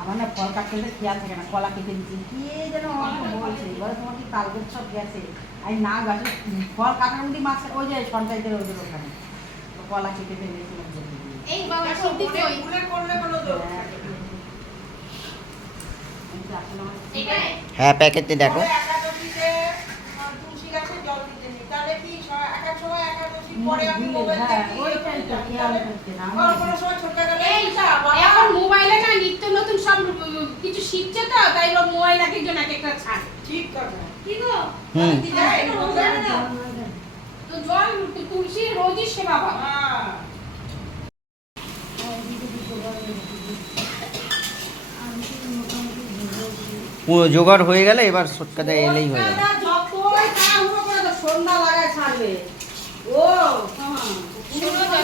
আমার না ফল কাটতে খেয়াল থাকে না, কলা কেটে দিচ্ছি কে যেন আমাকে বলছে, এবারে তোমার কি কালকের সব গেছে আমি না গাছে ফল কাটার মধ্যে মাছ ওই যে সন্তাইদের ওদের ওখানে কলা কেটে ফেলেছিলাম এই বাবা সত্যি ফুলে করলে বলো তো হ্যাঁ প্যাকেটে দেখো একাদশীতে তুলসী গাছে জল দিতে নেই, তাহলে কি একা সময় একাদশী পরে আমি মোবাইল দেখি ওইটাই তো খেয়াল করতে না আমার কোনো সময় ছোট্টা গেলে এখন মোবাইলে না নিত্য নতুন সব কিছু শিখছে তো, তাই ও মোবাইল এক একজন এক একটা ছাড়। ঠিক কথা কি গো হুম তো জল তুলসী রোজই সেবা বাবা। পুরো জোগাড় হয়ে গেলে এবার সটকাটা এলেই হয়ে যাবে। সন্ধ্যা লাগায় ছাড়বে ও তোমাদের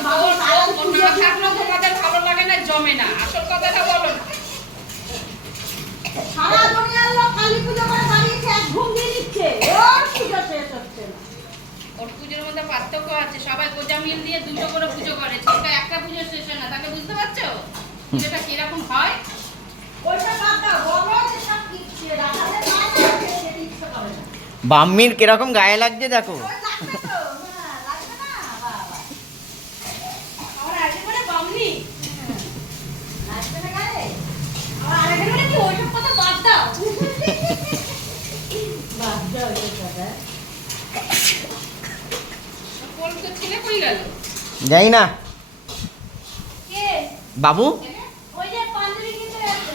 ভালো লাগে না, জমে না, আসল কথাটা বলো না। সারা দুনিয়ার লোক কালী পুজো করে দাঁড়িয়েছে, এক ঘুম দিয়ে নিচ্ছে, ওর পুজো শেষ হচ্ছে না। ওর পুজোর মধ্যে পার্থক্য আছে, সবাই গোজা মিল দিয়ে দুটো করে পুজো করে, ছোটটা একটা পুজো শেষ হয় না, তাকে বুঝতে পারছো পুজোটা কিরকম হয়? ওইটা বাদ দাও, বলো যে সব কিছু রাখালে না খেতে ইচ্ছা করে না। বাম্মির কিরকম গায়ে লাগছে দেখো। ওই লাগবে তো, না লাগবে না বাবা। আমার আগে বলে বামনি লাগবে না গায়ে? আমার আগে বলে কি ওইসব কথা বাদ দাও। বাদ দাও ওই কথা। কোন তো ছেলে কই গেল? যাই না কে? বাবু ওই যে পাঞ্জাবি কিনতে গেছে।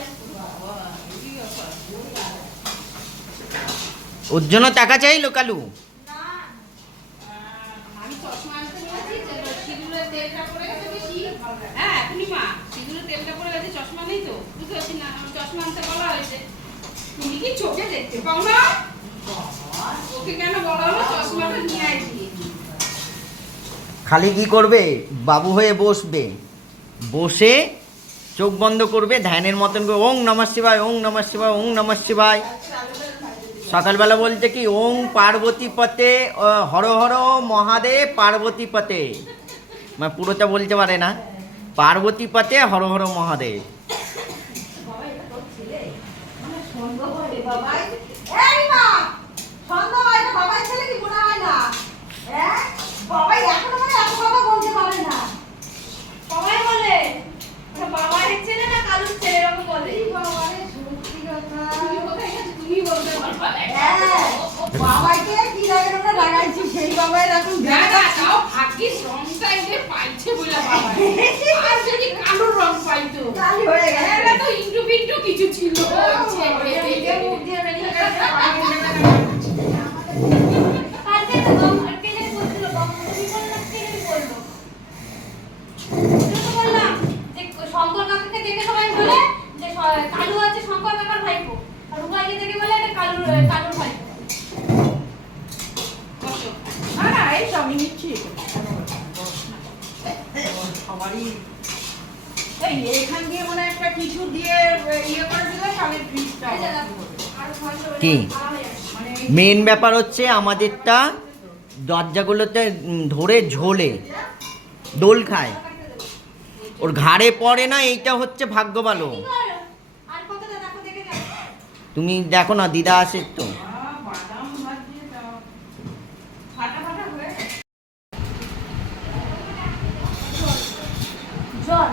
ওর জন্য টাকা চাইলো কালু। না আমি চশমা আনতে নিয়েছি, সিঁদুরের তেলটা পড়ে গেছে বেশি। হ্যাঁ পূর্ণিমা, সিঁদুরের তেলটা পড়ে গেছে, চশমা নেই তো, বুঝতে পারছি না, আমি চশমা আনতে বলা হয়েছে। তুমি কি চোখে দেখতে পাও না? ওকে কেন বলা হলো চশমাটা নিয়ে আসি? খালি কি করবে, বাবু হয়ে বসবে, বসে চোখ বন্ধ করবে, ধ্যানের মতন করে ওং নমঃ শিবায়, ওং নমঃ শিবায়, ওং নমঃ শিবায়। সকালবেলা বলছে কি ওং পার্বতী পতে হর হর মহাদেব পার্বতী পতে, মানে পুরোটা বলতে পারে না, পার্বতী পতে হর হর মহাদেব। বাবাই এই মা সন্ধ্যা হয় না, বাবাই ছেলে কি মনে হয় না? হ্যাঁ বাবাই এখনো মানে এত কথা বলতে পারে না। সবাই বলে ওটা বাবার ছেলে না কালুর ছেলে, এরকম বলে। এই বাবারে সত্যি কথা। তুমি কোথায় গেছো? তুমি বলতে পারবা। হ্যাঁ বাবাইকে কি লাগানো না লাগাইছি সেই বাবাই এখন না না, তাও ভাগ্যিস রংটা এসে পাইছে বলে বাবা। আর যদি কালোর রং পাইতো কালি হয়ে গেছে। এটা তো ইন্টু পিন্টু কিছু ছিল। নিজে মুখ দিয়ে বেরিয়ে গেছে। কালকে তো গম কেটে বলছিল, গম তুমি বললা কেটে বললো। তো বললাম যে শঙ্কর কাকাকে দেখে সবাই বলে যে কালু আছে শঙ্কর কাকার ভাইপো, আর রুবাইকে দেখে বলে এটা কালুর ভাইপো। না না এই সব আমি নিচ্ছি সবারই এই এখান দিয়ে মনে একটা কিছু দিয়ে ইয়ে করে দিলে তাহলে ফ্রিজটা কি মেন ব্যাপার হচ্ছে আমাদেরটা দরজাগুলোতে ধরে ঝোলে দোল খায়, ওর ঘাড়ে পড়ে না, এইটা হচ্ছে ভাগ্য ভালো। আর কতটা দেখো দেখে যাও। তুমি দেখো না দিদা আসে তো। বাদাম ভাত দিয়ে দাও ফাটা ফাটা হয়ে জল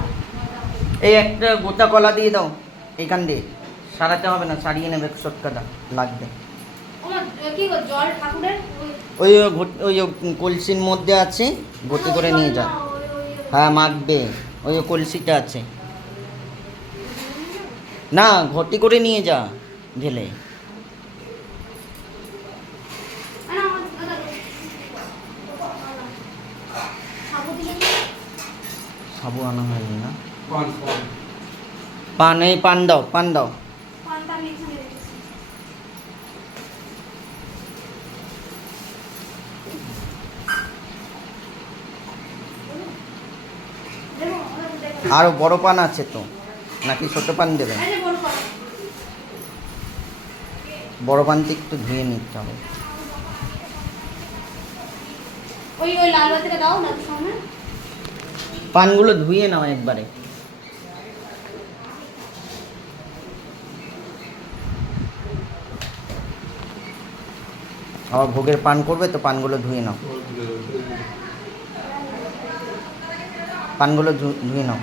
এই একটা গোটা কলা দিয়ে দাও, এইখান দিয়ে সারাতে হবে না, সারিয়ে নেবে সটকাটা লাগবে। আমার কি গো জল ঠাকুরের ওই ওই কলসির মধ্যে আছে, গতি করে নিয়ে যা। হ্যাঁ মাখবে, ওই কলসিটা আছে না, ঘটি করে নিয়ে যা ঢেলে। সাবু আনা হয়নি না, পান এই পান দাও, পান দাও। পানটা আমি এখানে রেখেছি। আরো বড় পান আছে তো নাকি ছোট পান দেবে? এই যে বড় পান। বড় পানটি একটু ধুয়ে নিতে হবে। ওই লাল বাতিটা দাও না সামনে। পানগুলো ধুয়ে নাও একবারে। আবার ভোগের পান করবে তো পানগুলো ধুয়ে নাও, পানগুলো ধুয়ে নাও।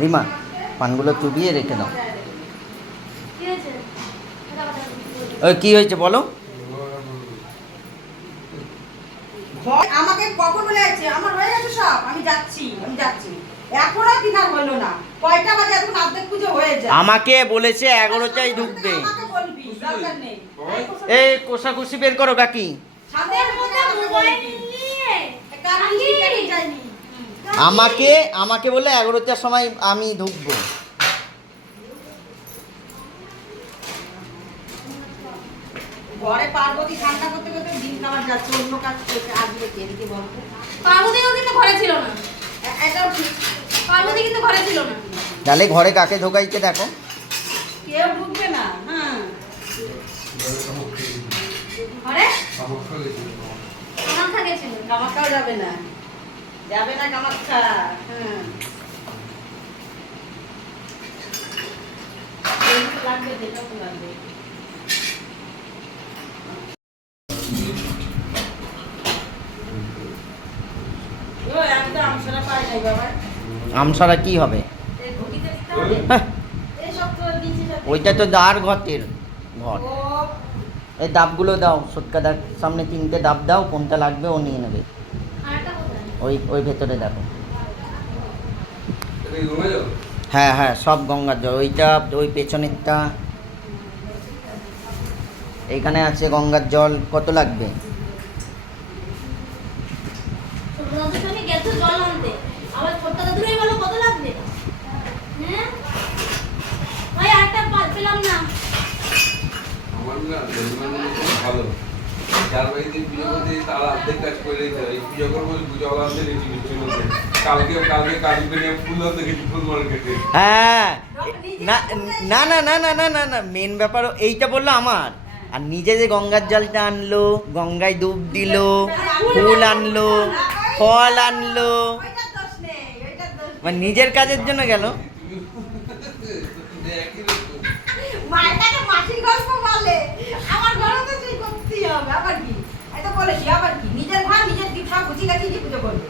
রিমা পানগুলো চুবিয়ে রেখে দাও। কি হয়েছে? ওই কী হয়েছে বলো? আমাকে কখন বলে যাচ্ছে আমার হয়ে গেছে সব, আমি যাচ্ছি। এখনো দিনার হলো না, কয়টা বাজে এখন অর্ধেক পুজো হয়ে যায়। আমাকে বলেছে 11টায় ঢুকবে। আমাকে বলবি, দরকার নেই। এই কোষাকুষি বের করো কাকি। সামনে মোবাইল নিয়ে কাকি যায়নি। আমাকে বলে 11টার সময় আমি ঢুকবো। ঘরে পার্বতী ঠান্ডা করতে করতে দিন খাবার যাচ্ছে, অন্য কাজ করতে আসবে কে এদিকে বলতো। পার্বতীও কিন্তু ঘরে ছিল না। এটাও ঠিক, পার্বতী কিন্তু ঘরে ছিল না। তাহলে ঘরে কাকে ঢোকাইতে দেখো। কেউ ঢুকবে না। হ্যাঁ ঘরে কামাখ্যা গেছিল। কামাখ্যাও যাবে না, কামাখ্যা। হ্যাঁ লাগবে, যেটা লাগবে। আমসারা পাই নাই বাবা, আমসারা কি হবে? ঢুকিতে দিতে হবে। হ্যাঁ, এই সব তো দিয়েছে সাথে। ওইটা তো দ্বার ঘটের ঘর। ও এই ডাবগুলো দাও, সটকাদার সামনে 3টে ডাব দাও, কোনটা লাগবে ও নিয়ে নেবে। আরেকটা কোথায়? ওই ভেতরে দেখো। হ্যাঁ হ্যাঁ, সব গঙ্গার জল। ওইটা ওই পেছনেরটা, এইখানে আছে গঙ্গার জল। কত লাগবে? তোমাদের সঙ্গে গেছো জল আনতে, আবার ছোট্ট দাদুরাই বলো কত লাগবে? হ্যাঁ ভাই আরেকটা পেলাম না। আমার না ভালো যার বাড়িতে পুজো করতে তারা অর্ধেক কাজ করে দিতে হয়। পুজো করবো, পুজো আনতে গেছি বিচ্ছু মধ্যে। কালকে কালী নিয়ে ফুল আনতে গেছি ফুল মার্কেটে। হ্যাঁ, না না না না না না না না, মেন ব্যাপার এইটা বললো আমার। আর নিজে যে গঙ্গার জলটা আনলো, গঙ্গায় ডুব দিল, ফুল আনলো, ফল আনলো, ওইটার দোষ নেই, ওইটার দোষ নেই। মানে নিজের কাজের জন্য গেল। একই রকম। মায়েরটাকে মাসির গল্প বলে, আমার ঘরে তো সেই করতেই হবে। আবার কি এটা বলেছি, আবার কি নিজের ঘর নিজের দিক সব গুছিয়ে গাছিয়ে দিয়ে পুজো করবে।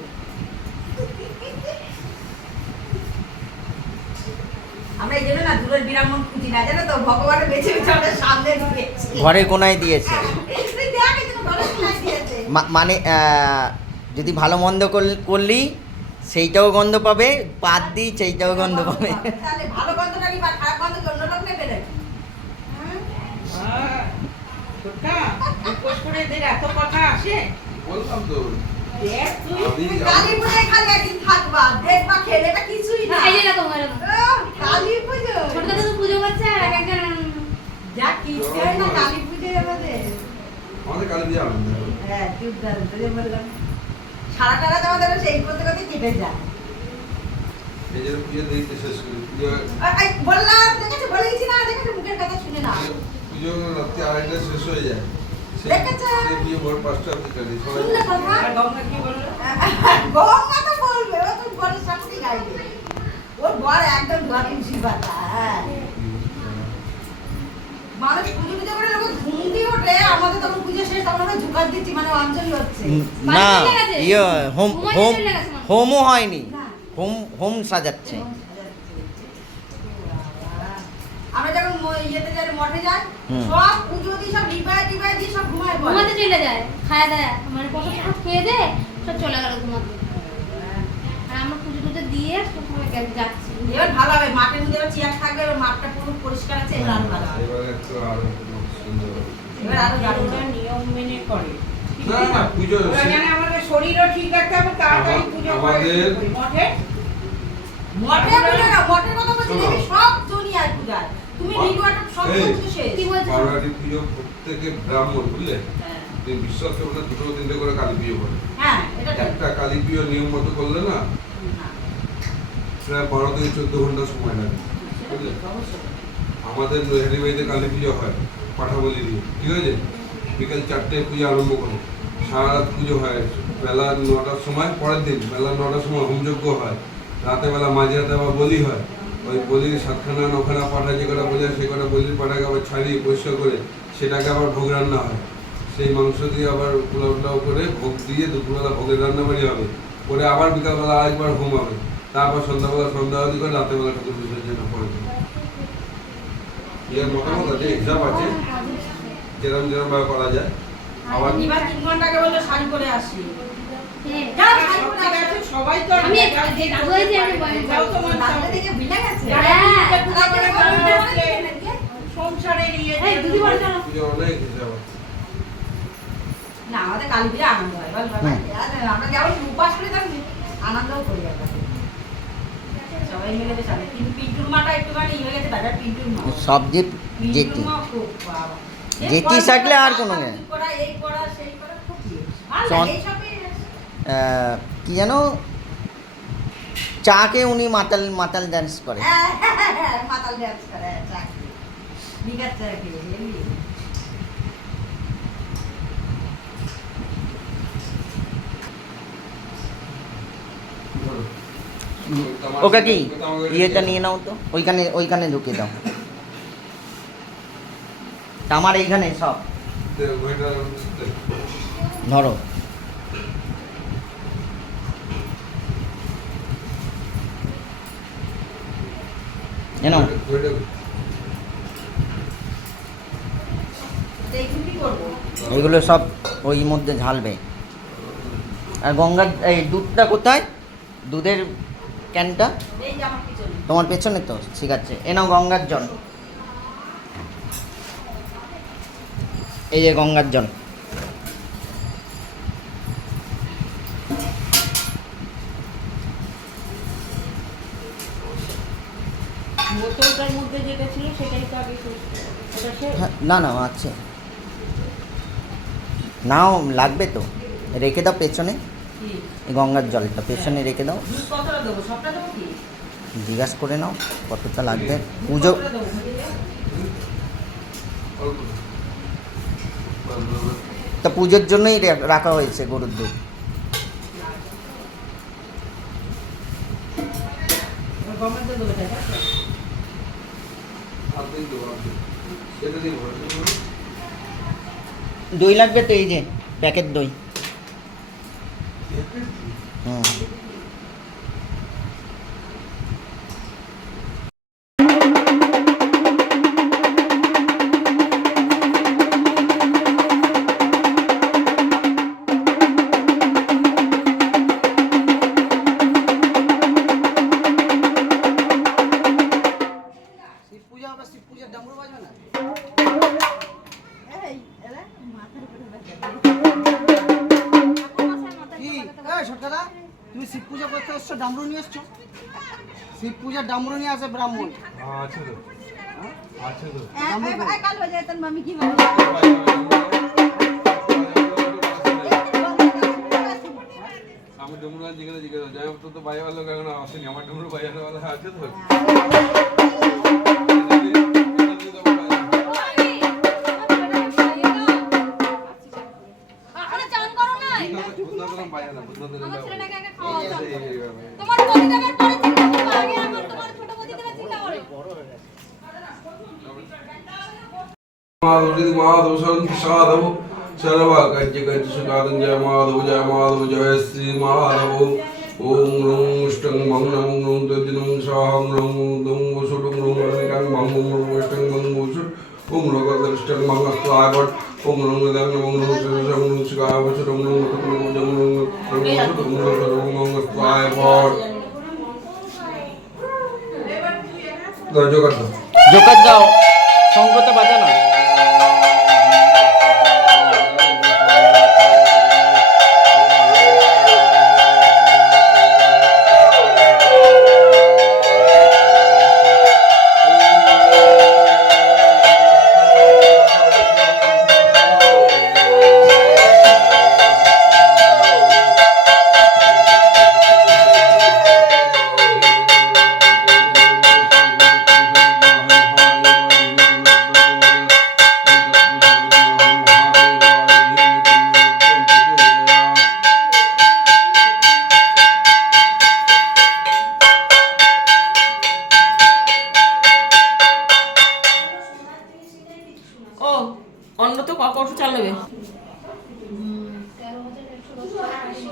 আমরা এই জন্য না দূরের বিরামন খুঁজি না, জানো তো, ভগবানের বেছে বেছে আমাদের সামনে ঢুকেছে। ঘরের কোনায় দিয়েছে। তুই দেখ এই জন্য ঘরের কোনায় দিয়েছে। মানে যদি ভালো মন্দ করলি সেইটাও গন্ধ পাবে, পাত দিই সেইটাও গন্ধ পাবে। তাহলে ভালো গন্ধটা নিবা, খারাপ গন্ধ কি অন্য লোক নেবে নাকি? বললাম তো কালী পুজোয় খালি একদিন থাকবা, দেখবা খেলে এটা কিছুই না। এই যে এরকম এরকম কালী পুজো ছোট দাদু পুজো করছে আর একজন যা কিস্তি হয় না কালী পুজোয় আমাদের। আমাদের কালী পুজো আনন্দ। হ্যাঁ ঠিক দাঁড়ান, তোদের বললাম সারাটা রাত আমাদের সেই করতে করতে কেটে যায়। এই যে পুজো দেখতে শেষ করি পুজো বললাম দেখেছো, বলেছি না, দেখেছো মুখের কথা শুনে না। পুজো রাত্রি 2:30 শেষ হয়ে যায়। দেখেছো? সেই পুজো ভোর 5টা অবধি চলে সবাই। শুনলে কথা? গঙ্গা কি বললো? গঙ্গা তো বলবে, ও তো ঘরের সাথেই গাইবে। ওর বর একদম ঘরে খুশি পাতা। হ্যাঁ মানুষ পুজো পুজো করে লোক ঘুম দিয়ে ওঠে, আমাদের তখন পুজো শেষ, তখন আমরা ঝুকার দিচ্ছি, মানে অঞ্জলি হচ্ছে। না, চলে গেছে? ইয়ে হোম ঘুমাইতে হোম চলে গেছে মানুষ। হোমও হয়নি, না। হোম সাজাচ্ছে। আমরা যখন ইয়েতে যাই, মঠে যাই, হুম। সব পুজো দিয়ে সব ডিবায় দিয়ে সব ঘুমায় পড়ে। ঘুমাতে চলে যায়, খায় দেয় মানে প্রসাদ টসাদ খেয়ে দে সব চলে গেল ঘুমাতে। আর আমরা পুজো টুজো দিয়ে সব যাচ্ছি। এবার ভালো হবে, মাঠের মধ্যে এবার চেয়ার থাকবে, এবার মাঠটা পুরো পরিষ্কার আছে, এবার আরো ভালো হবে। এবারে তো আরো সুন্দর হবে। এবার আরো দারুণ হবে। নিয়ম মেনে করে। না না পুজো ওরা জানে আমাদের শরীরও ঠিক রাখতে হবে, তাড়াতাড়ি পুজো করে আমাদের- মঠে মঠে পুজো না, মঠের কথা বলছি, শোনো। দেখবি সব দুনিয়ায় পূজায়। তুমি ভিডিওটা সব এই, পুজো শেষ। কি বলছো? বারোয়ারি পুজো প্রত্যেকে ব্রাহ্মণ বুঝলে, হ্যাঁ, তুমি বিশ্বাস করবে না, 2-3টে করে কালী পুজো করে। হ্যাঁ এটা ঠিক। একটা কালী পুজো নিয়ম মতো করলে না না, প্রায় 12 থেকে 14 ঘন্টা সময় লাগে সেটা ঠিক, অবশ্যই। আমাদের নৈহাটি বাড়িতে কালী পুজো হয় পাঠাবলি দিয়ে, ঠিক আছে? বিকাল 4টায় পুজো আরম্ভ করে, সারা রাত পুজো হয়, বেলা 9টার সময়, পরের দিন বেলা 9টার সময় হোমযজ্ঞ হয়, রাতে বেলা মাঝে রাতে আবার বলি হয়, ওই বলির 7খানা 9খানা পাঠা যে কটা বলি সে কটা বলির পাঠাকে আবার ছাড়িয়ে পরিষ্কার করে সেটাকে আবার ভোগ রান্না হয়। সেই মাংস দিয়ে আবার পোলাও টোলাও করে ভোগ দিয়ে দুপুরবেলা ভোগের রান্না বাড়ি হবে, করে আবার বিকালবেলা আরেকবার হোম হবে, তারপর সন্ধ্যাবেলা সন্ধ্যাবাদী করে রাতেবেলা ঠাকুর বিসর্জন করে। এর মতামত আছে, হিসাব আছে যেরকম যেরকম ভাবে করা যায়। আবার এবার 3 ঘন্টা আগে বললো শাড়ি পরে আসি। হ্যাঁ, যাও, শাড়ি সব পরে ঠিক আসো। আছে, সবাই তো আর আমি যাও, যে কাজ হয়েছে আমি বলি। যাও তোমার রাত্রে থেকে ভিড়ে গেছে। হ্যাঁ, তারপরে তারপরে কারণ হচ্ছে, হচ্ছে সংসারের ইয়ে এই দিদি বল চলো। পুজো অনেক হিসাব আছে। না আমাদের কালী পুজো আনন্দ হয় বল হুম। আমরা যেমন উপাস করে তেমন আনন্দও করি আমরা। সবাই মিলে বেশ আনন্দ। কিন্তু পিন্টুর মাটা একটুখানি হয়ে গেছে দাদা, পিন্টুর মা সব যে পিন্টুর যেটি মা খুব বাবা। যেটি থাকলে আর কোনো নেই। এই করা, এই করা, সেই করা খুব ইয়ে। ভালো চন- লাগে, এইসবই কি যেন চাকে উনি মাতাল মাতাল ডান্স করে। মাতাল ডান্স করে চাকরি বিঘার চাকরি ওকে কি ইয়েটা নিয়ে নাও তো, ওইখানে ওইখানে ঢুকে দাও। আমার এইখানে সব ধরো। এনো এইগুলো কি করবো? এইগুলো সব ওই মধ্যে ঝালবে। আর গঙ্গার এই দুধটা কোথায়? দুধের ক্যানটা এই যে আমার পিছনে। তোমার পেছনে তো, ঠিক আছে। এ নাও গঙ্গার জল, এই যে গঙ্গার জল। বোতলটার মধ্যে যেটা ছিল সেটাই তো আগে শেষ। ওটা শেষ। হ্যাঁ, না না আছে, নাও লাগবে তো, রেখে দাও পেছনে। কি? এই গঙ্গার জলটা পেছনে রেখে দাও, দুধ কতটা দেবো? সবটা দেবো কি? জিজ্ঞাসা করে নাও কতটা লাগবে। পুজো কতটা দেবো? তা পুজোর জন্যই রাখা হয়েছে গরুর দুধ। গমের দুধ দেবো, তাই না? সেটা দিয়ে ভরে দেবো। দই লাগবে তো, এই যে প্যাকেট দই। হুম। শিব পূজা হবে, শিব পূজার ডামরু বাজবে না? এই, এলা, মাথার উপরে বাজা। কি এই সরকারা, তুমি শিব পূজা করতে এসছো, ডামরু নিয়ে এসছো? শিব পূজার ডামরু নিয়ে আসে ব্রাহ্মণ। আছে তো, আছে তো। কাল হয়ে যায় তোর মামি কি বলে? আমি ডুমরু জিজ্ঞাসা জিজ্ঞাসা যাই হোক, তো বাইরে লোক এখন আসেনি, আমার ডুমরু বাইরে वाला আছে তো। এখনো চান করো নাই? বুদ্ধনাথ বাইরে না, বুদ্ধনাথ আমার বাইরে। ছেলেটাকে আগে খাওয়াও চলো। তোমার পরিবারের পরে চিন্তা করো, আগে আমার তোমার ছোট প্রতিদেবের চিন্তা করো। माधव माधव संत साधव सर्वा गज गज सुखादं जय माधव जय श्री माधव। ओम ह्रूं अष्टं मं नमं ह्रूं तद्दिनं स्वाहं ह्रूं दुं वसुडुं ह्रूं अनिकं मं ह्रूं अष्टं मं वसुड। ओम लोकदृष्टं मं स्वागत। ओम ह्रूं दं नमं ह्रूं सरसं ह्रूं शिखाय वसुडं ह्रूं मुकुटं मुजं ह्रूं वसुडं ह्रूं मं स्वागत। गजो कर दो। জোকার দাও, শঙ্করটা বাজা না।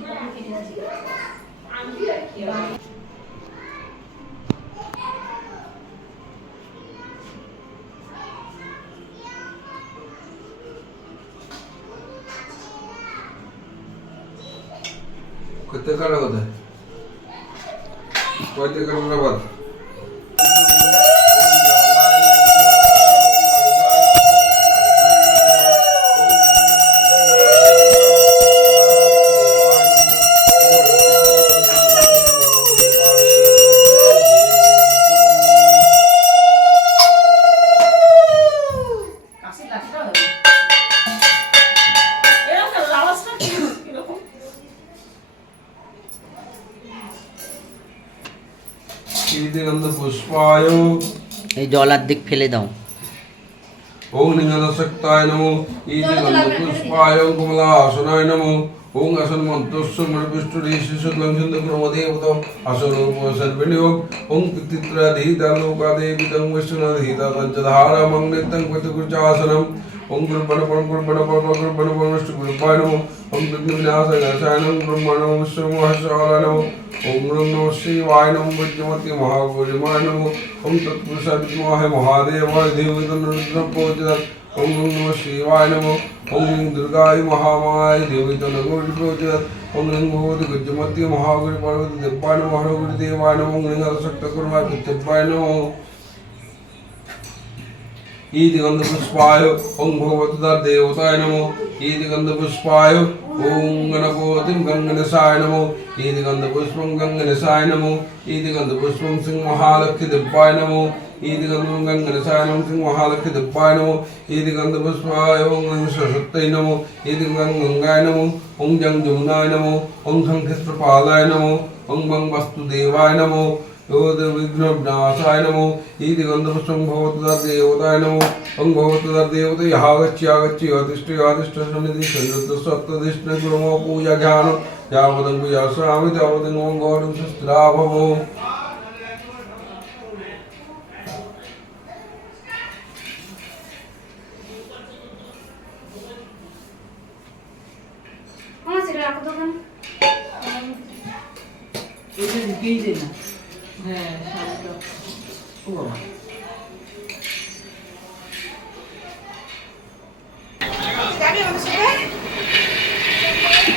তখন কেটে দিচ্ছি। কইতে কাটা কথা কইতে কাটা বাদ কাশির লাঠিটা হবে এরকম আওয়াজটা কিরকম? ईदिगंध पुष्पाय এই জল অর্ধেক ফেলে दाও। ओम लिंगनशक्ताय नमो ईदिगंध पुष्पाय कमलासनाय नमो ओम असन मंत्रस्य मणिपुष्टि शिशुद्लं छन्दक्रमदेवतम असन सर्वनियोग ओम तित्राधीता लोकादेवितं वैष्णवधीता तज्जधारा मंगलितं कृतकुचासनम ओम गुरुपण परम गुरुपण परम गुरुपण परमष्ट गुरुपाय नमो ओम विघ्नविनाशनाशायनं ब्रह्मणो विश्वमहर्षाय नमो ओम नमो शिवाय नमो वज्रमति महागौरिमाय नमो ओम तत्पुरुषाय विद्महे महादेवाय धीमहि तन्नो प्रचोदयात् ओम नमो शिवाय नमो ओम दुर्गाय महामाय देवी तन्नो प्रचोदयात् ओम भगवति गजमति महागौरी पार्वती देवाय नमो हरगौरी देवाय नमो ओम शक्तकर्माय पितृपाय नमो ईदिगंध पुष्पाय ओम भगवती देवताय नमो ईदिगंध पुष्पाय ओम गणपतिं गंगणेशाय नमो ईदिगंध पुष्पं गंगणेशाय नमो ईदिगंध पुष्पं सिंह महालक्ष्मी देवाय नमो ईदिगंधं गंगणेशाय नमो सिंह महालक्ष्मी देवाय नमो ईदिगंध पुष्पाय ओम सरस्वत्यै नमो ईदिगंध गंगाय नमो ओम जं जमुनाय नमो ओम संक्षेत्रपालाय नमो ओम वं वस्तुदेवाय नमो योद विघ्नविनाशाय नमो ईदिगंधपुष्पं भगवतः देवताय नमो ओं भगवतः देवते यागच्छ आदिष्ट समिति संयुक्त सप्तदिष्ट गुरुमो पूजा ज्ञान यावदं पूजास्वामि तावदं ओं गौरं सुस्थिरा भवो আমার সেটা রাখো তো ওখানে। এটা ঢুকেই যায় না হ্যাঁ শাড়িটা ও বাবা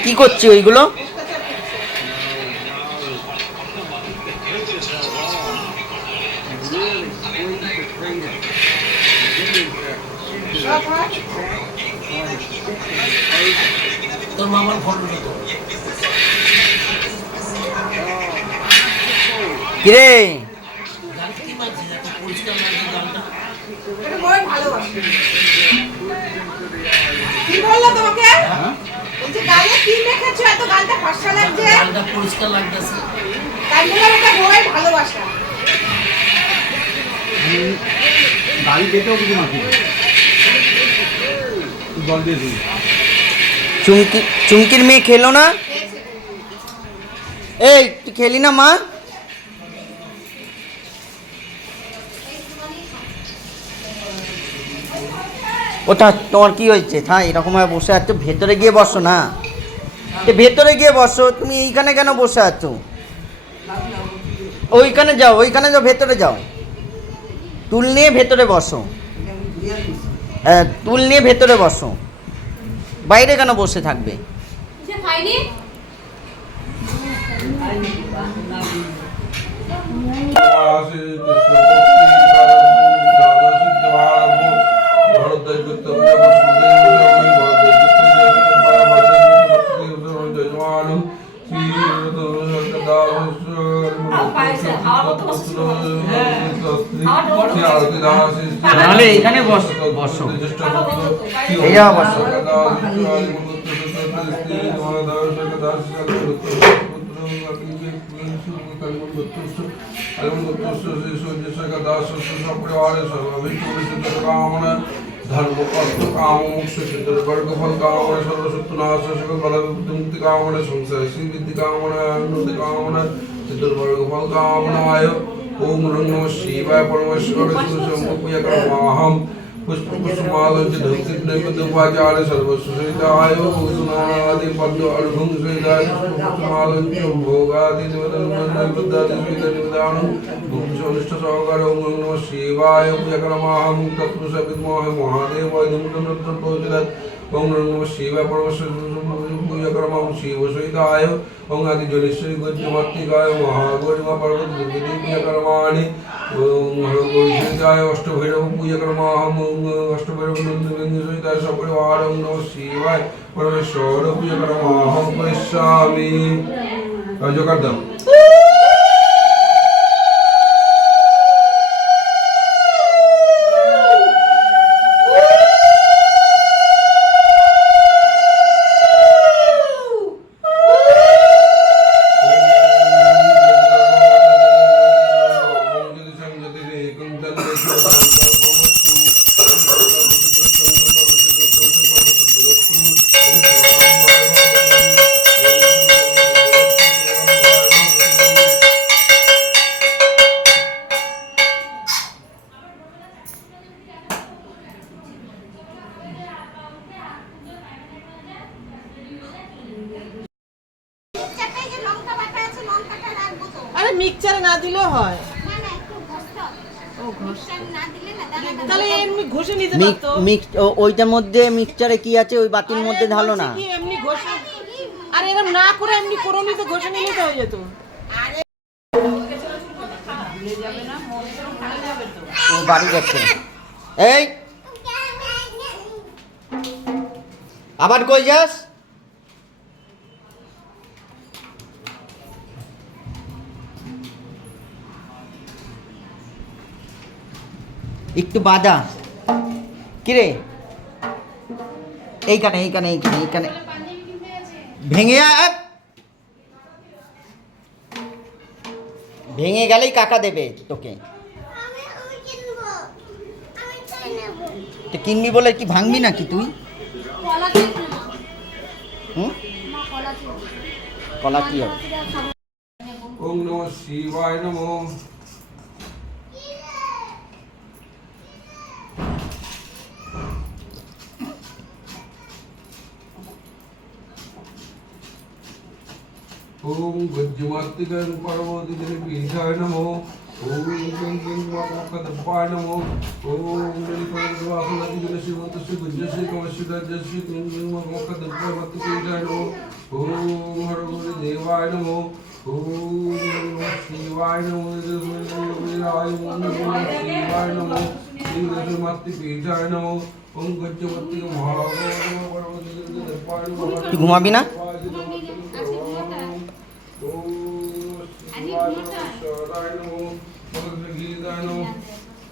কি করছি ওইগুলো? তোর মামার ফটোটা তো কিরে গানটা কি মানছিস এত পরিষ্কার লাগছে গানটা এটা বই ভালোবাসে কি বললো তোমাকে বলছে গালে কি মেখেছো এত গালটা ফর্সা লাগছে গানটা পরিষ্কার লাগতেছে তাই বলে এটা বই ভালোবাসা গাড়ি পেতেও কিছু মাখি জল দিয়ে দিই চুমকির মেয়ে খেলো না? এই তুই খেলি না মা? ওটা তোমার কি হয়েছে? হ্যাঁ এরকম ভাবে বসে আছো, ভেতরে গিয়ে বসো না। ভেতরে গিয়ে বসো, তুমি এইখানে কেন বসে আছো? ওইখানে যাও, ওইখানে যাও, ভেতরে যাও। টুল নিয়ে ভেতরে বসো। হ্যাঁ টুল নিয়ে ভেতরে বসো, বাইরে কেন বসে থাকবে? যে খাইনি নাহলে এখানে বসো, বসো এই যাও বসো। धर्म अर्थ काम मोक्ष सिद्ध वर्ग फल कामना सर्वशत्रु नाश सकल बल विमुक्ति कामना संसार सिद्धि कामना उन्नति कामना सिद्ध वर्ग फल कामनाय ओम नमः शिवाय परमेश्वर शिव शंभु पूजा करमाहम पुष्पपुष्पमालंच धूपदीपनैवेद्योपाचार सर्वस्वसहिताय भूषणादि पद्म अर्घं सहिताय पुष्पपुष्पमालंच भोगादिनैवेद्यादिस्वीकरिदानं भूषणिष्ठसहकार ओं नमः शिवाय पूजाकर्माहं तत्पुरुष विद्महे महादेवाय धूमधूमं प्रचोदयात् ओं नमः शिवाय परमेश्वर पूजाकर्माहं शिवसहिताय ओं आदिज्योतिषी गजमत्तिकाय महागौरिमा पर्वत पूजाकर्माणि ओं हरगोविंदाय अष्टभैरव पूजाकर्माहं अष्टभैरव सहिताय सपरिवार ओं नमः शिवाय परमेश्वर पूजाकर्माहं करिष्यामि। जो कर दो আরে মিক্সচারে না দিলেও হয়। তাহলে এমনি ঘষে নিতে পারতো। ওইটার মধ্যে মিক্সচারে কি আছে ওই বাটির মধ্যে ঢালো না। কি এমনি ঘষে আর এরকম না করে এমনি করে নিতে ঘষে নিলে তো হয়ে যেত। ও বাড়ি যাচ্ছে। এই আবার কই যাস? একটু বাধা কিরে এইখানে এইখানে এইখানে এইখানে ভেঙে ভেঙে গেলেই কাকা দেবে তোকে। তো কিনবি বলে কি ভাঙবি নাকি তুই? হুম কলা কি হবে? ओम नमः शिवाय नमो ओम गज्जमात्तिकं पार्वती पीठाय नमो ओम गं गं वाकदपाय नमो ओम गणपतिवासुदेव शिवतस्य गुज्जस्य कवशिदजस्य गं गं वाकदपाय पीठाय नमो ओम हरगुरु देवाय नमो ओम नमः शिवाय नमो वीराय नमो शिवाय नमो श्री गज्जमात्ति पीठाय नमो ओम गज्जमात्ति महागणपति তুই ঘুমাবি না?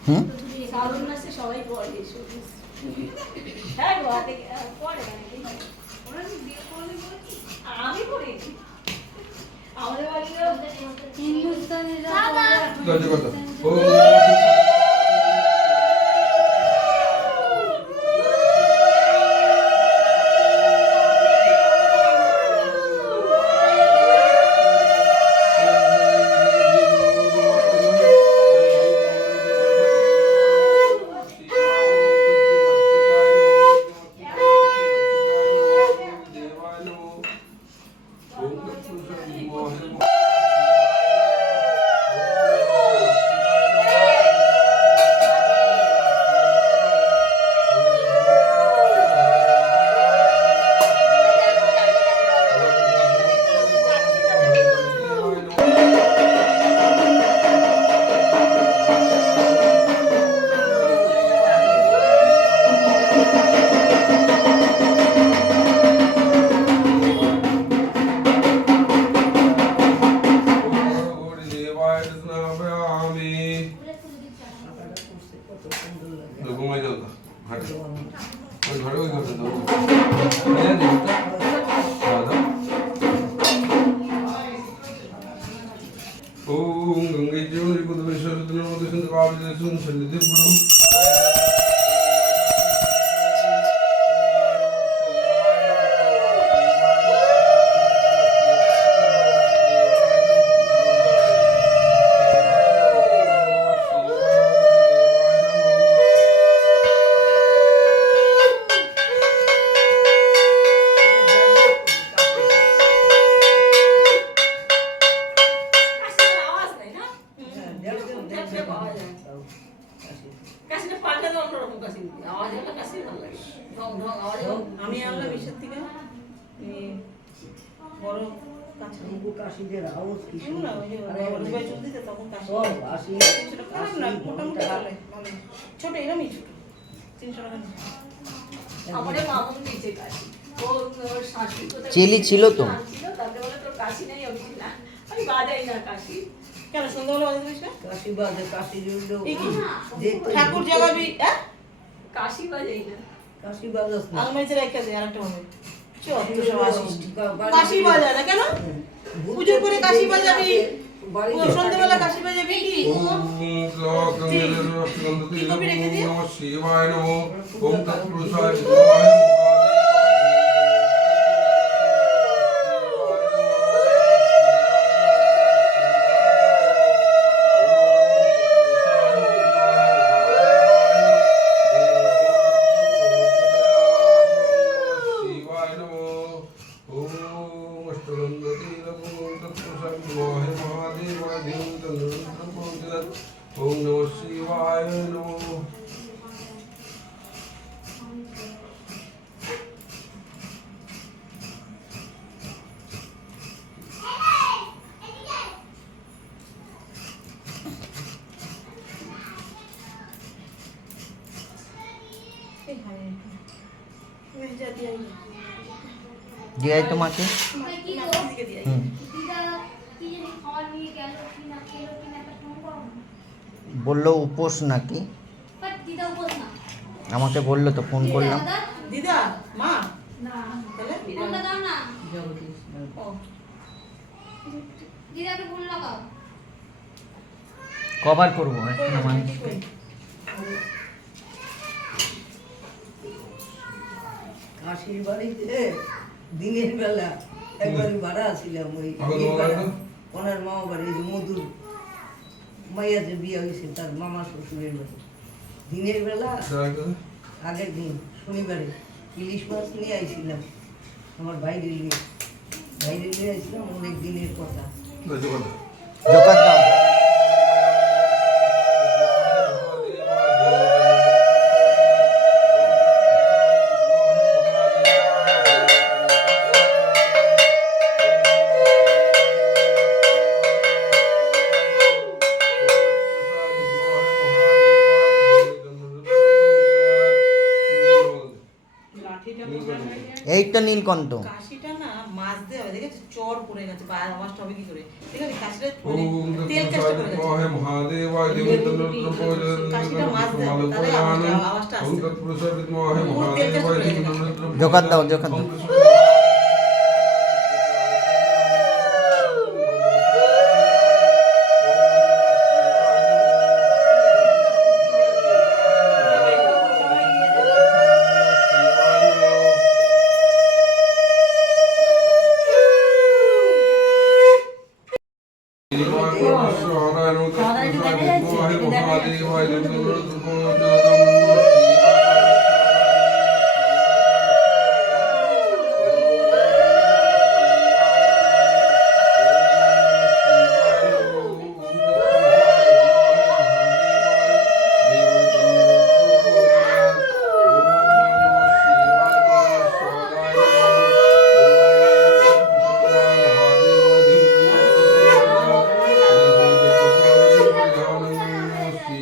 হুম ओम गंगे जीवन रिपुदमेश्वर नमो दशन काव्य दशन सन्निधि प्रभु বড় কাছে কাশিদের আওয়াজ কি শুনো না ওই যে রবিবার চলতে তখন কাশি সব আসি সেটা খারাপ না মোটামুটি চলে ভালো ছোট এরমই ছোট 300 টাকা নিচ্ছে। আমাদের মামুন দিয়েছে কাশি ওর শাশুড়ি কোথায় চেলি ছিল তো। ছিল তাতে বলে তোর কাশি নেই আমি না আমি বাজাই না কাশি কেন সন্ধ্যাবেলা বাজাতে দিস না কাশি বাজে কাশি জুড়লো এই কি? দেখতে ঠাকুর জাগাবি হ্যাঁ কাশি বাজাই না কাশি বাজাস না আলমারিতে রেখে দে আরেকটা হবে কাশি বাজায় না কেন পুজো করে কাশি বাজাবি সন্ধ্যাবেলা কাশি বাজাবি কি নমঃ শিবায় নমঃ ওম তৎপুরুষায় বিদ্মহে শিবায় নমঃ ওম অষ্টগন্ধতি ওম তৎপুরুষায় বিদ্মহে মহাদেবায় ধীমহি তন্নো প্রচোদয়াৎ ওম নমঃ শিবায় নমঃ দিয়াই তোমাকে কি গো হুম দিদা কি জানি খাবার নিয়ে গেল কি না খেলো কি না একটা ফোন করো না। বললো উপোস নাকি বাট দিদা উপোস না আমাকে বললো তো ফোন করলাম। দাদা দিদা মা না তাহলে ফোনটা দাও না ও, দিদাকে ফোন লাগাও কভার করবো একটা মানুষকে। কাশির বাড়িতে দিনের বেলা একবার ভাড়া ছিলাম ওই ওনার মামা বাড়ি যে মধুর মাইয়া যে বিয়ে হয়েছে তার মামা শ্বশুরের বাড়ি দিনের বেলা আগের দিন শনিবারে ইলিশ মাছ নিয়ে আইছিলাম আমার বাইরে নিয়ে আইছিলাম অনেক দিনের কথা জোকার দাও। লাঠিটা বোঝা হয়ে যায়। এই তো নীলকণ্ঠ। কাশিটা না মাছ দেওয়া দেখেছি চর পড়ে গেছে বা আওয়াজটা হবে কি করে ঠিক আছে কাশিটা ওম তেল কাজটা করে তৎপুরুষায় গেছে বিদ্মহে মহাদেবায় ধীমহি তন্নো কাশিটা মাছ দেওয়া তাহলে আওয়াজটা ওম আসছে তৎপুরুষায় বিদ্মহে মহাদেবায় ধীমহি তন্নো জোকার দাও জোকার দাও।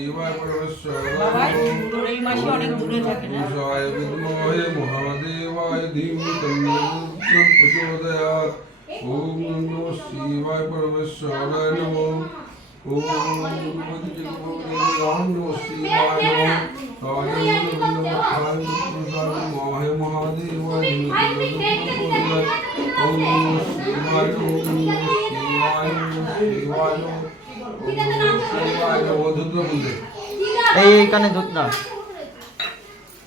বাবা তোর এই মাসে অনেক দূরে থাকে না পুরুষায় বিদ্মহে মহাদেবায় ধীমহি তন্নো প্রচোদয়াৎ ওম নমঃ শিবায় পরমেশ্বরায় নমঃ ওম নমঃ শিবায় নমঃ মহাদেবায় ওম নমঃ শিবায় ধূপ বলতে এই এইখানে দুধ দাও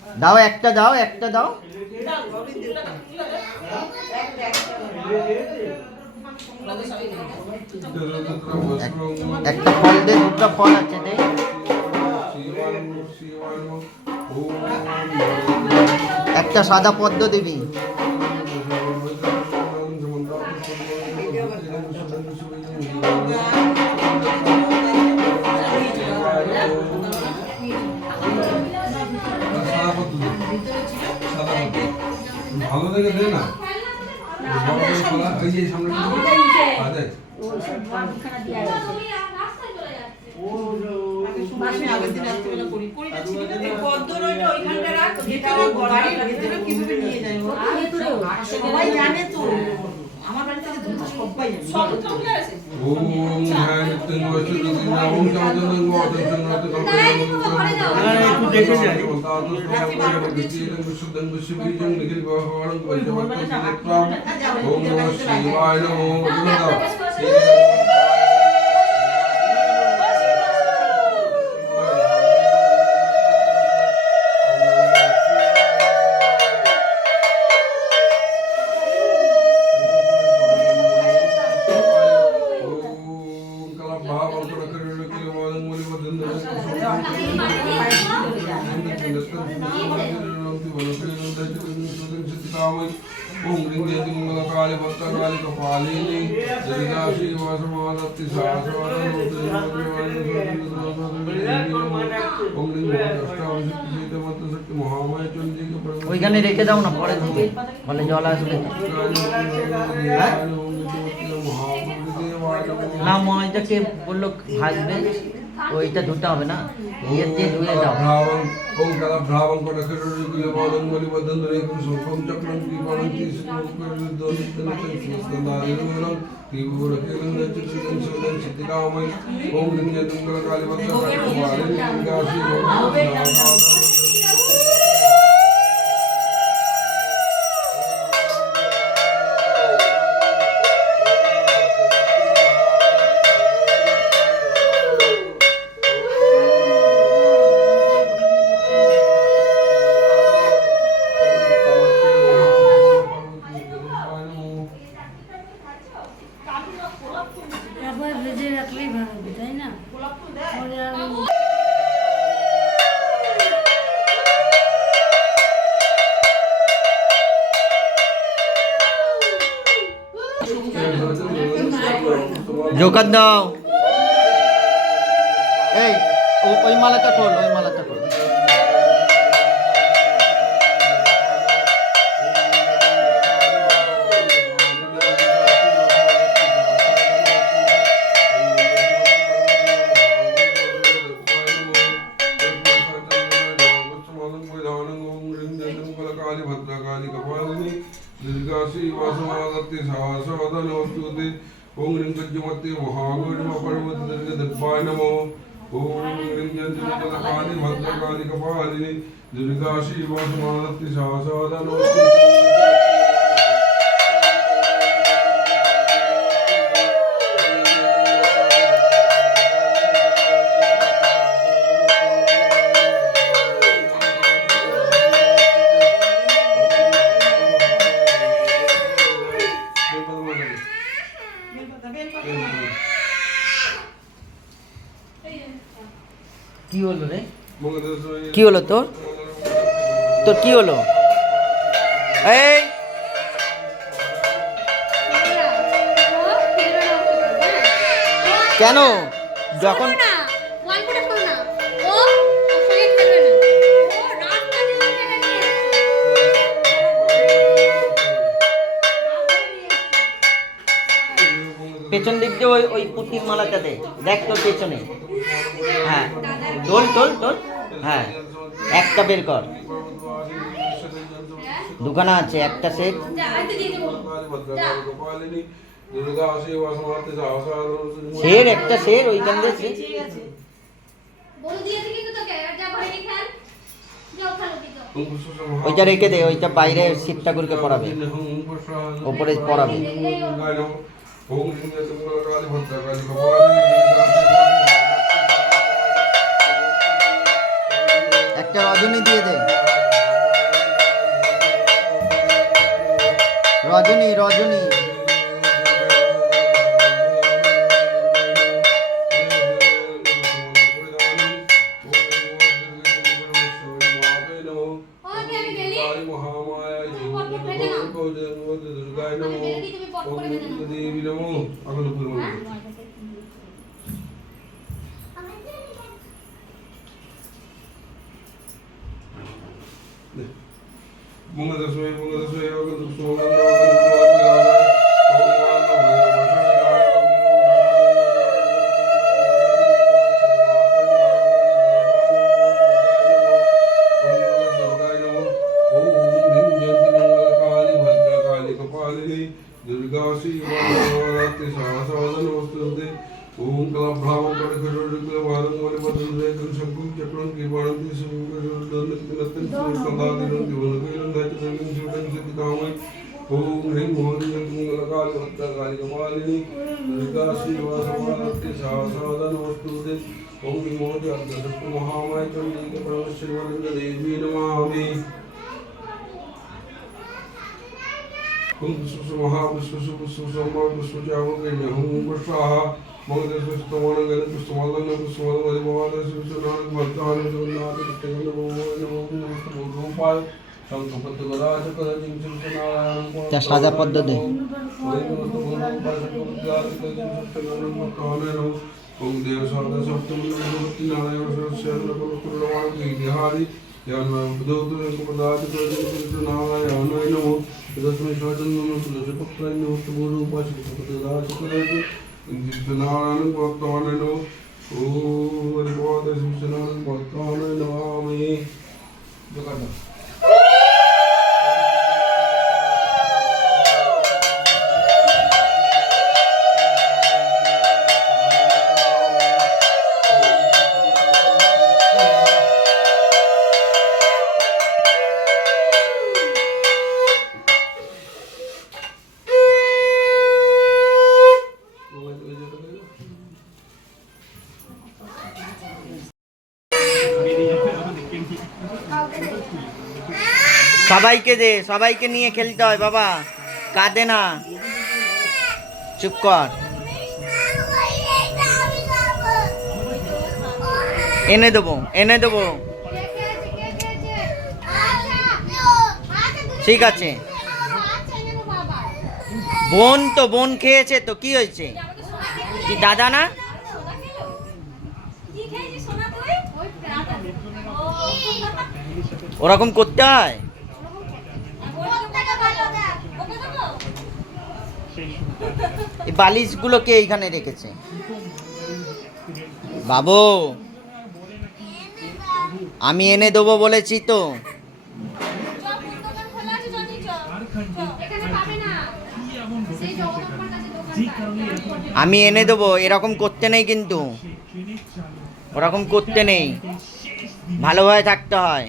দাও একটা দাও একটা দাও একটা ফল দে দুটো ফল আছে দে একটা সাদা পদ্ম দিবি ভালো দেখে দে না ওই যে সামনে আরে তুমি রাস্তায় চলে যাচ্ছে আমি আগের দিন রাত্রিবেলা করি করিটা ছিল না এই পদ্মর ওইটা ওইখানটা রাখ ভেতরে বাড়ির ভেতরে কিভাবে নিয়ে যায় সবাই জানে তো আমার বাড়ি থেকে দুটো সবাই জানে সব তোমরা আছে ওম ধ্যানং বসুদেব ওম চাঁদং ওদং একটু দেখে যাই। বিশুদ্ধং বিশুদ্ধং নিখিল ভগবান পরিজবত্তম ওম নমঃ শিবায় নমঃ ওইখানে রেখে দাও না, পরে দিবে, বলে জল আসবে। না ময়দাকে বললো ভাজবে, ওইটা ধুতে হবে না, ইয়ে দিয়ে ধুয়ে দাও। তারপরে ভেজে রাখলেই ভালো হবে, তাই না? পরে আর জোকার দাও। এই ওই মালাটা খোল, ওই মালাটা খোল। ओम ह्रीं गज्जमते महागौरिमा पर्वतदर्ग दर्पाय नमो ओम ह्रीं जंतुकाली भद्रकाली कपालिनी दुर्गा शिवा समाधत्ति सहस्रदा नमोस्तुते। কি হলো রে? কি হলো তোর? তোর কি হলো? এই কেন যখন পেছন দিক দিয়ে ওই ওই পুতির মালাটা দে, দেখ তোর পেছনে। হ্যাঁ তোল তোল তোল, হ্যাঁ একটা বের কর, দুখানা আছে, একটা সেট। শের একটা শের ওইখান দিয়ে শের। ওইটা রেখে দে, ওইটা বাইরে শিব ঠাকুরকে পড়াবে, ওপরে পড়াবে। একটা রজনী দিয়ে দে, রজনী রজনী। Bunga da soy, bunga da soy, bunga da soy, সহস্রাতে সহস্রাদন বস্তুতে ওম কলা ভ্রামণ করে করে ওয়ারং ওরে বদন রে কোন শঙ্কুম চক্রম কি বরন্তি সুদন নতন সুন্দর জীবন কইলন ধাইতে সঙ্গিন সুদন সিদ্ধ কামই ওম হ্রিং মোহন মঙ্গলকাল উত্তরকালী কপালিনী দুর্গা শিবা সহস্রাতে সহস্রাদন বস্তুতে ওম মোদি অর্ধ মহামায় চন্ডিকে পরমেশ্বরী দেবী নমামি ओम सुसु महापुष्प सुपुष्प सम्मा पुष्प चावो के नहुं पुष्पाहा मंगल सुस्तमन गण पुष्पमालन पुष्पमालन भगवान सुसुनान भक्तान जगन्नाथ कृष्ण नमो नमो रूपाय संकल्प गराज कर जिन सुनारायण তা সাদা পদ্ধতি ओम देव सारदा सप्तमी भगवती नारायण शरण कुलकुलवाण की बिहारी ज्ञान बुद्धोत्तर पदार्थ कृष्ण नारायण नमो तस्मै स्वाचन्द्रं तुलसी पत्राय नमः गुरु उपासक पदार्थ कृष्ण नारायण भक्तान नमो ओम हरि बोल कृष्ण नारायण भक्तान नमामि जगन्नाथ সবাইকে দে, সবাইকে নিয়ে খেলতে হয় বাবা, কাঁদে না, চুপ কর। এনে দেবো, এনে দেবো, ঠিক আছে। বোন তো, বোন খেয়েছে তো, কি হয়েছে? কি দাদা না? ওরকম করতে হয়? এই বালিশগুলো কে এইখানে রেখেছে? বাবু, আমি এনে দেবো বলেছি তো। আমি এনে দেবো, এরকম করতে নেই কিন্তু, ওরকম করতে নেই, ভালোভাবে থাকতে হয়।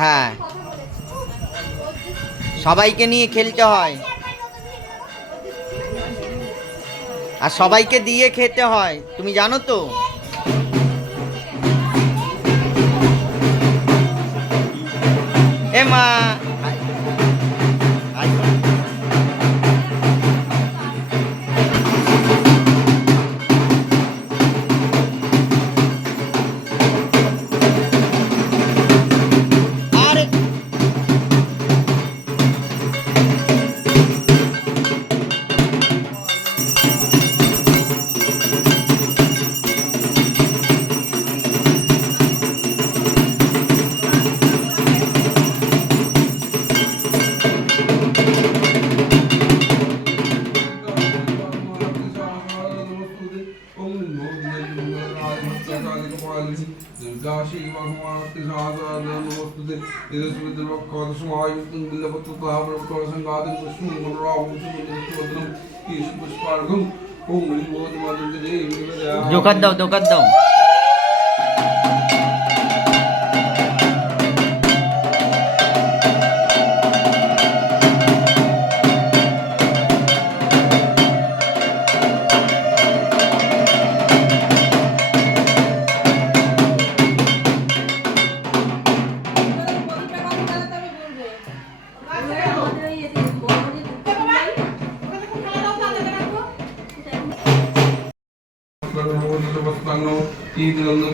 হ্যাঁ, সবাইকে নিয়ে খেলতে হয় আর সবাইকে দিয়ে খেতে হয়, তুমি জানো তো। এ মা, দোকান দাও, দোকান দাও।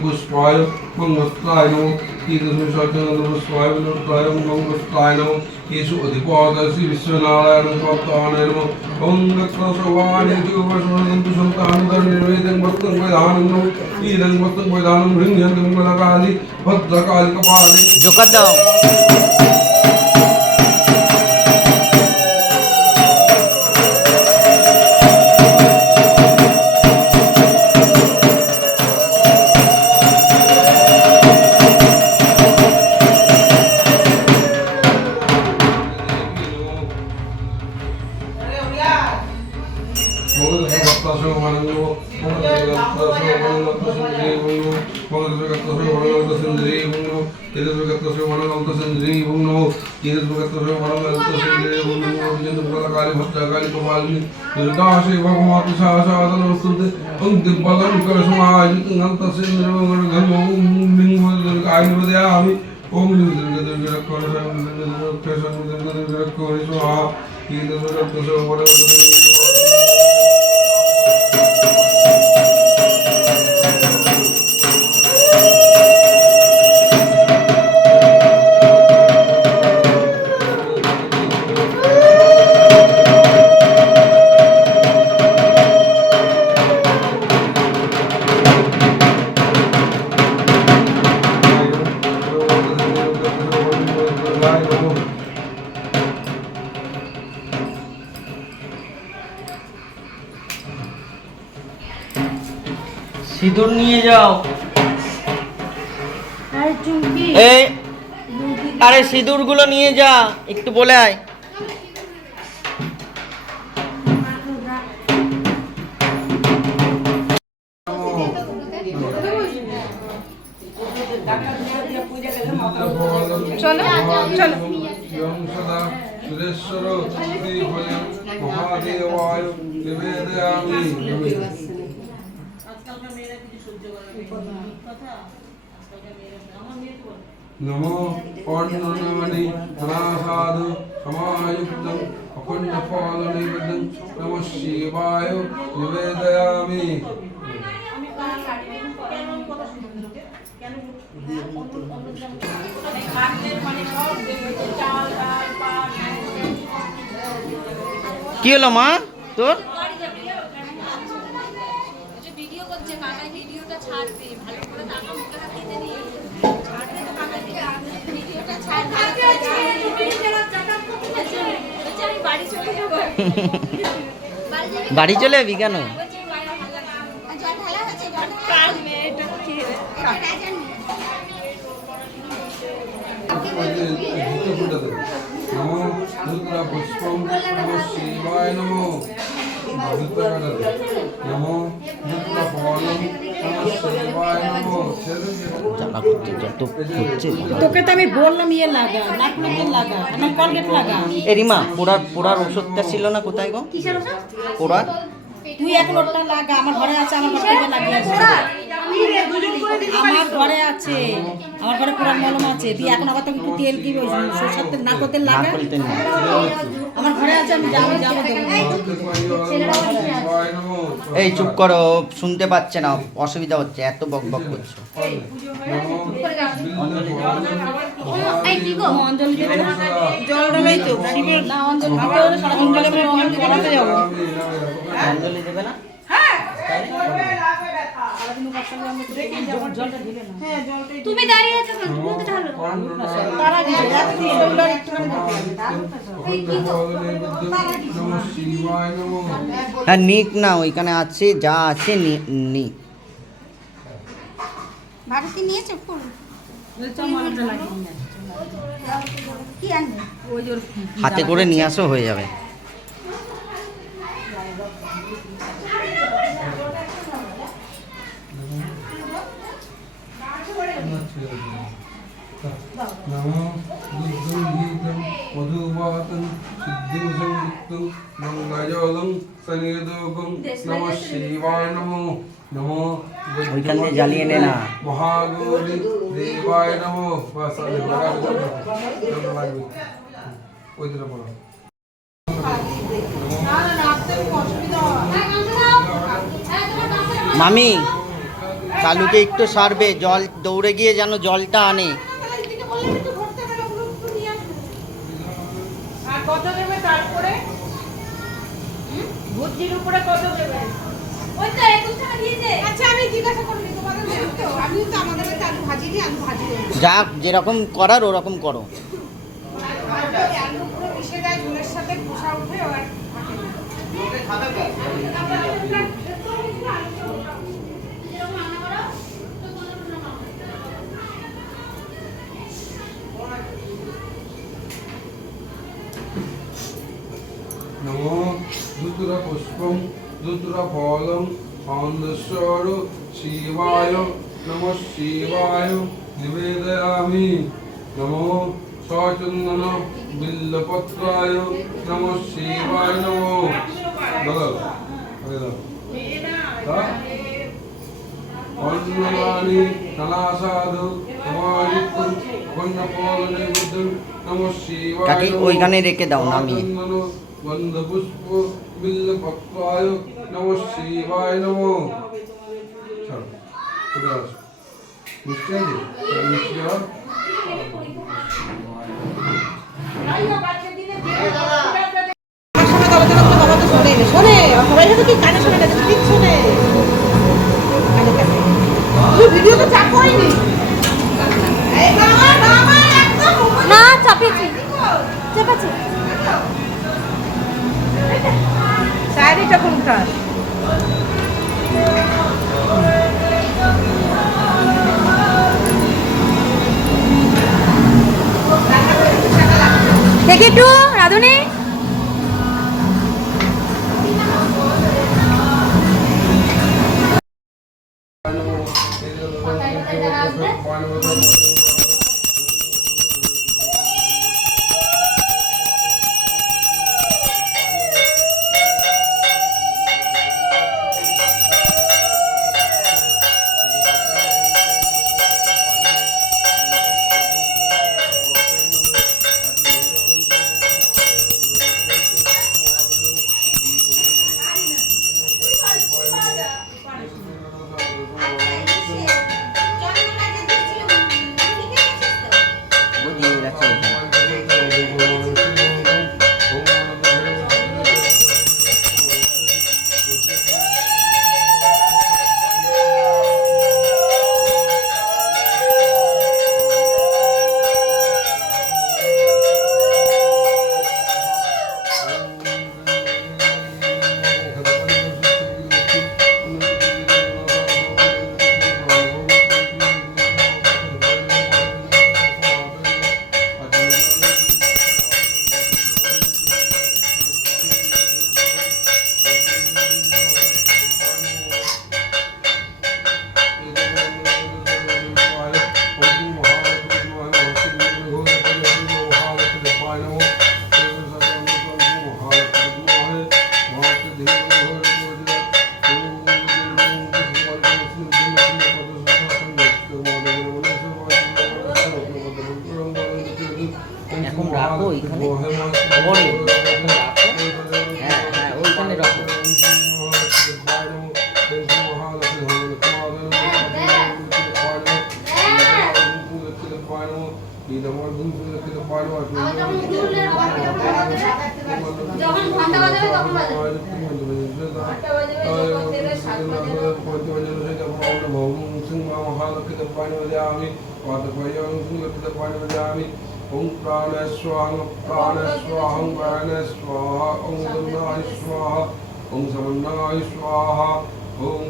पुष्पाय मंगस्ताय नमो पुष्पाय विनोदाय मंगस्ताय नमो येषु अधिपादसि विश्वनारायण भक्ताय नमो ओम गत्सवाणि जीववसनन्तु संतानदं निर्वेदं वक्तं वैधानं नमो ईदं वक्तं वैधानं ह्रीं मंगलकाली भद्रकाली कपाली जोकर दाओ। আমি ओम दुर्गा दुर्गा रक्षो रक्षो स्वाहा ये दुर्गा रक्षो बड़े সিঁদুর নিয়ে যাও। আরে চুমকি এই আরে সিঁদুরগুলো নিয়ে যা, একটু বলে আয়। চলো চলো सदा सुरेश्वर महादेवाय निवेदयामि नमो पौर्णमणि धनासाधु समायुक्तं अखण्डफलनिवेदं नमः शिवाय निवेदयामि কি হলো মা তোর? ভিডিও করছে কাকাই, ভিডিওটা ছাড়বে ভালো করে, টাকা মুখে হাত দিতে নেই, ছাড়বে তো কাকাকে, ভিডিওটা ছাড়বে। আমি বাড়ি চলে যাবো। বাড়ি চলে যাবি কেন? জল ঢালা হয়েছে, কাজ মেয়েটা কি नमो रुद्र पुष्पम नमः शिवाय नमो नमो रुद्र फलम नमः शिवाय नमो জ্বালা করছে, যত করছে। তোকে তো আমি বললাম ইয়ে লাগা, নাক নাকের লাগা, আমার কলগেট লাগা। এ রিমা, পোড়ার ওষুধটা ছিল না কোথায় গো? কিসের ওষুধ? পোড়ার তুই এখন ওটা লাগা, আমার ঘরে আছে, আমার ঘর থেকে লাগিয়ে আছে। আমার ঘরে আছে, আমার ঘরে পুরান মলম আছে। তুই এখন আবার তুমি একটু তেল কি সরষের তেল না করতে না লাগা, করতে নেই। আমার ঘরে আছে, আমি যাবো যাবো এই চুপ করো, শুনতে পাচ্ছে না, অসুবিধা হচ্ছে, এত বক বক করছো। এই কি গো? অঞ্জলি দেবে না? জল ঢালাই তো শিবের না, অঞ্জলি দিতে হলে সারাদিন জলে করে অঞ্জলি দিতে যাবো। অঞ্জলি দেবে না? তুমি দাঁড়িয়ে আছো কেন? তুমি তো ঢালো। তারা দিছে, রাত্রি শরীর একটুখানি দিতে नमः शिवाय नमो হ্যাঁ নিক না, ওইখানে আছে, যা আছে নি। ভারতী নিয়েছো ফুল? কি আনবে? হাতে করে নিয়ে আসো, হয়ে যাবে। नमो बुद्धं गीतं मधुवातं सिद्धिं संयुक्तं मंगलजलं सनिर्दोकं नमः शिवाय नमो नमो ওইখান দিয়ে জ্বালিয়ে নে না। महागौरी देवाय नमो बस ওইদিকে পড়ো মামি, কালুকে একটু সারবে, জল দৌড়ে গিয়ে যেন জলটা আনে। আর কত দেবে তারপরে? ভুজির উপরে কত দেবে? ওই তো 21 টাকা দিয়েছে। আচ্ছা আমি জিজ্ঞাসা করে নিই, তোমাদের দেব তো? আমিও তো আমাদের বাড়িতে আলু ভাজি দিই, আলু ভাজি দেব। যা যেরকম করার ওরকম করো। আলু পুরো মিশে যায় ঝোলের সাথে, খোসা উঠে আর नमो रुद्र पुष्पम रुद्रफलं आनंदस्वर शिवाय नमः शिवाय निवेदयामि नमो सचंदन बिल्लपत्राय नमः शिवाय नमो अन्नदानि नानासाधु समायुक्तं वन्नफलने बुद्धं नमः शिवाय কাকি ওইখানে রেখে দাও নামিয়ে। गन्धपुष्प बिल्लपत्राय नमः शिवाय नमो चलो चलो मिष्टी আছে মিষ্টি আর ভিডিওটা চাপ করিনি না চাপিয়েছি চেপেছি শাড়িটা কোনটা দেখি একটু রাধুনি এখন রাখো ওইখানে ওরে হ্যাঁ হ্যাঁ ওইখানে রাখো যখন ঘন্টা বাজাবে তখন বাজাবে ओम प्राणस्वाहा प्राणस्वाहं प्राणस्वाहा ओम गन्नाय स्वाहा ओम समन्नाय स्वाहा ओम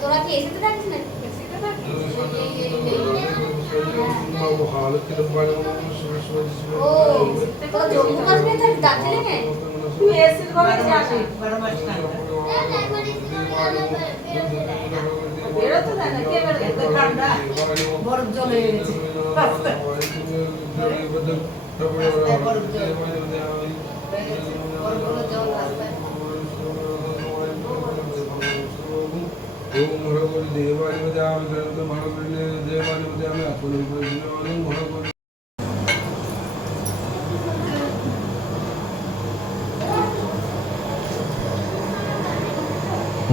তোরা কি এসে থাকিস না ও তোরা জম্মু কাশ্মীর থাকিস দার্জিলিং এ তুই এসির ঘরে যাবি বড় বাস বেরোতে যায় না কে বেরোতে ঠান্ডা বরফ জমে গেছে রাস্তায় বরফ জল বরফগুলো জল রাস্তায় ओम भगवती देवाय वदामि ग्रंथ भगवती देवाय वदामि अपने प्रयोजन भगवती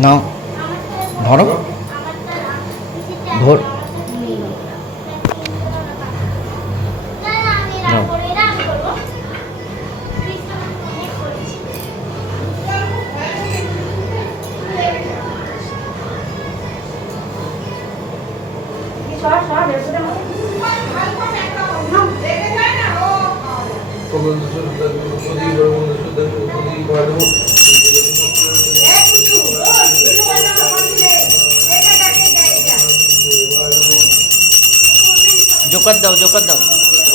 নাও ধরো ধর জোকার দাও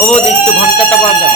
ও বৌদি একটু ঘন্টাটা বাজাও।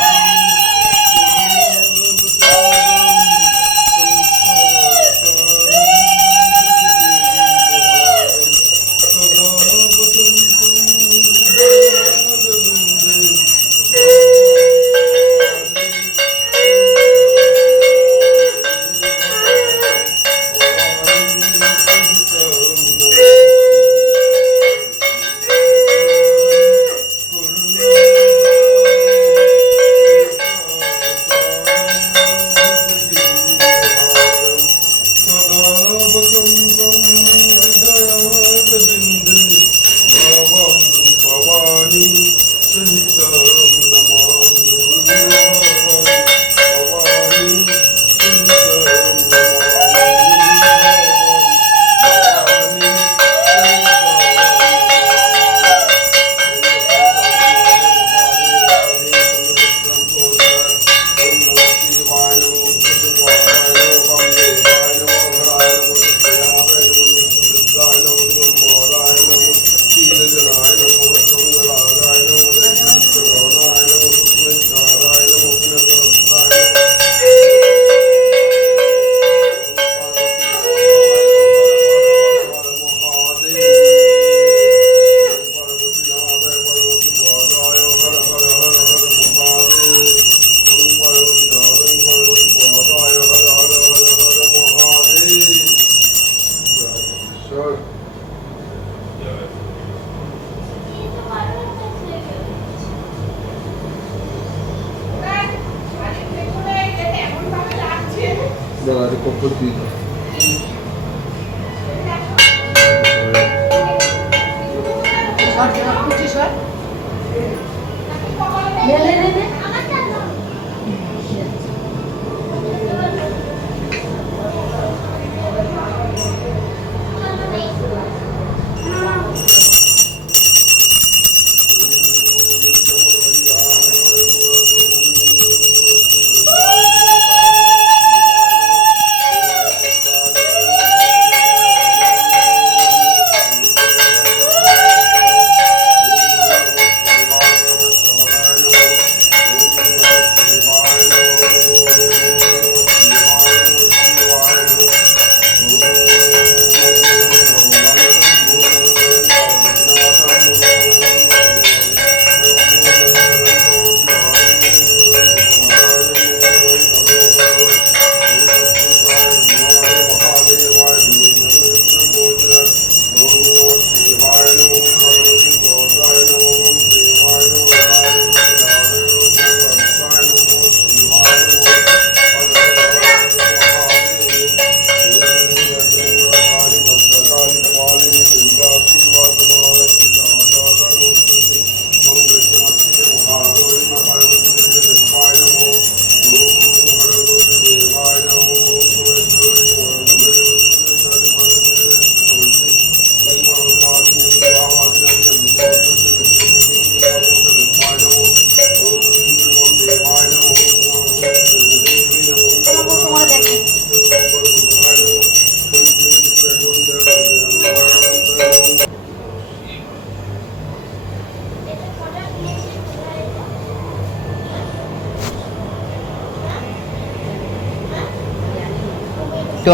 তো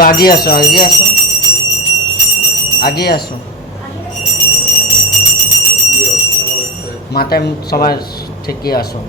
আগে আসো মাথায় সবার থেকে আসো।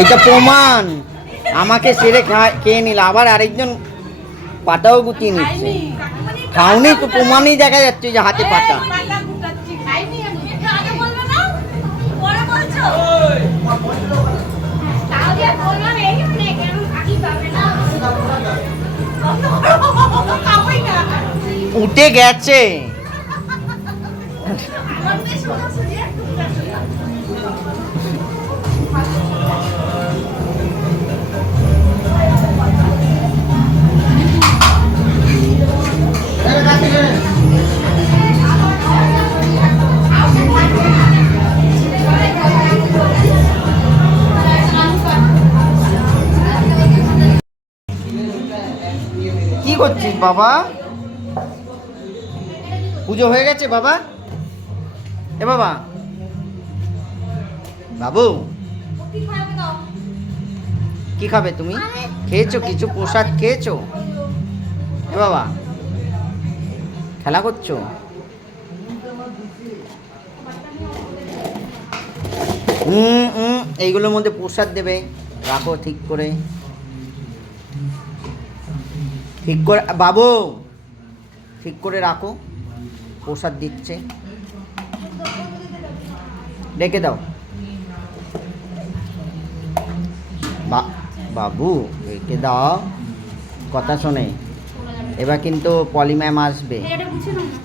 এটা প্রমাণ আমাকে সেরে খেয়ে নিল, আবার আরেকজন পাটাও গুটিয়ে নিচ্ছে। খাওনি তো, প্রমাণই দেখা যাচ্ছে যে হাতে পাটা। আগে বলবে না পরে বলছো তাহলে আর বললাম এই মানে কেন আগে পাবে না খাওয়াই না উঠে গেছে। আমার বেশ মনে হচ্ছে একটু কি করছিস বাবা? পুজো হয়ে গেছে বাবা? এ বাবা, বাবু কি খাবে দাও কি খাবে তুমি? খেয়েছো কিছু? প্রসাদ খেয়েছো? এ বাবা, খেলা করছো? এইগুলোর মধ্যে প্রসাদ দেবে, রাখো ঠিক করে, ঠিক করে বাবু, ঠিক করে রাখো। প্রসাদ দিচ্ছে, রেখে দাও। বাবু রেখে দাও, কথা শোনে। এবার কিন্তু পলি ম্যাম আসবে। এটা বুঝে নাও না